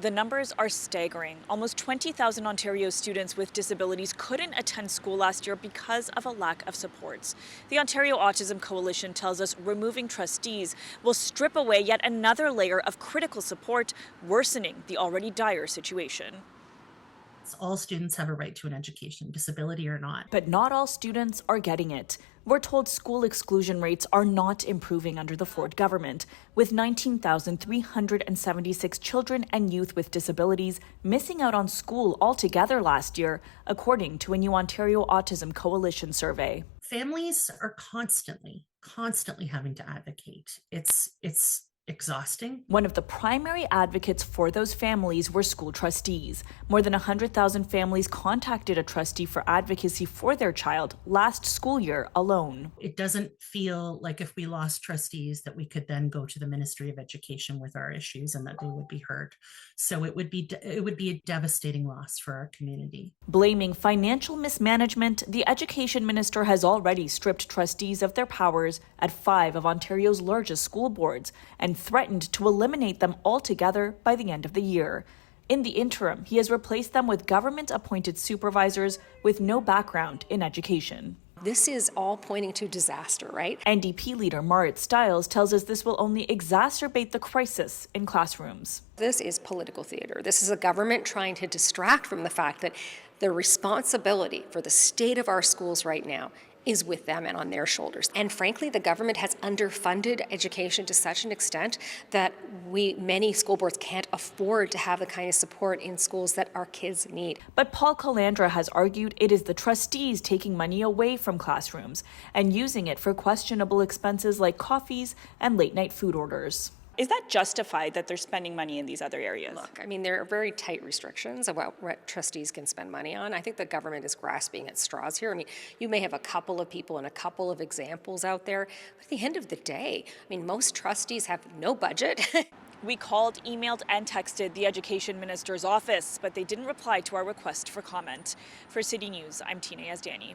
The numbers are staggering. Almost 20,000 Ontario students with disabilities couldn't attend school last year because of a lack of supports. The Ontario Autism Coalition tells us removing trustees will strip away yet another layer of critical support, worsening the already dire situation. All students have a right to an education, disability or not. But not all students are getting it. We're told school exclusion rates are not improving under the Ford government, with 19,376 children and youth with disabilities missing out on school altogether last year, according to a new Ontario Autism Coalition survey. Families are constantly having to advocate. It's exhausting. One of the primary advocates for those families were school trustees. More than 100,000 families contacted a trustee for advocacy for their child last school year alone. It doesn't feel like if we lost trustees that we could then go to the Ministry of Education with our issues and that they would be heard. So it would be a devastating loss for our community. Blaming financial mismanagement, the Education Minister has already stripped trustees of their powers at 5 of Ontario's largest school boards and threatened to eliminate them altogether by the end of the year. In the interim, he has replaced them with government-appointed supervisors with no background in education. This is all pointing to disaster, right? NDP leader Marit Stiles tells us this will only exacerbate the crisis in classrooms. This is political theater. This is a government trying to distract from the fact that the responsibility for the state of our schools right now is with them and on their shoulders. And frankly, the government has underfunded education to such an extent that many school boards can't afford to have the kind of support in schools that our kids need. But Paul Calandra has argued it is the trustees taking money away from classrooms and using it for questionable expenses like coffees and late-night food orders. Is that justified that they're spending money in these other areas? Look, I mean, there are very tight restrictions about what trustees can spend money on. I think the government is grasping at straws here. I mean, you may have a couple of people and a couple of examples out there, but at the end of the day, I mean, most trustees have no budget. We called, emailed, and texted the Education Minister's office, but they didn't reply to our request for comment. For City News, I'm Tina Yazdani.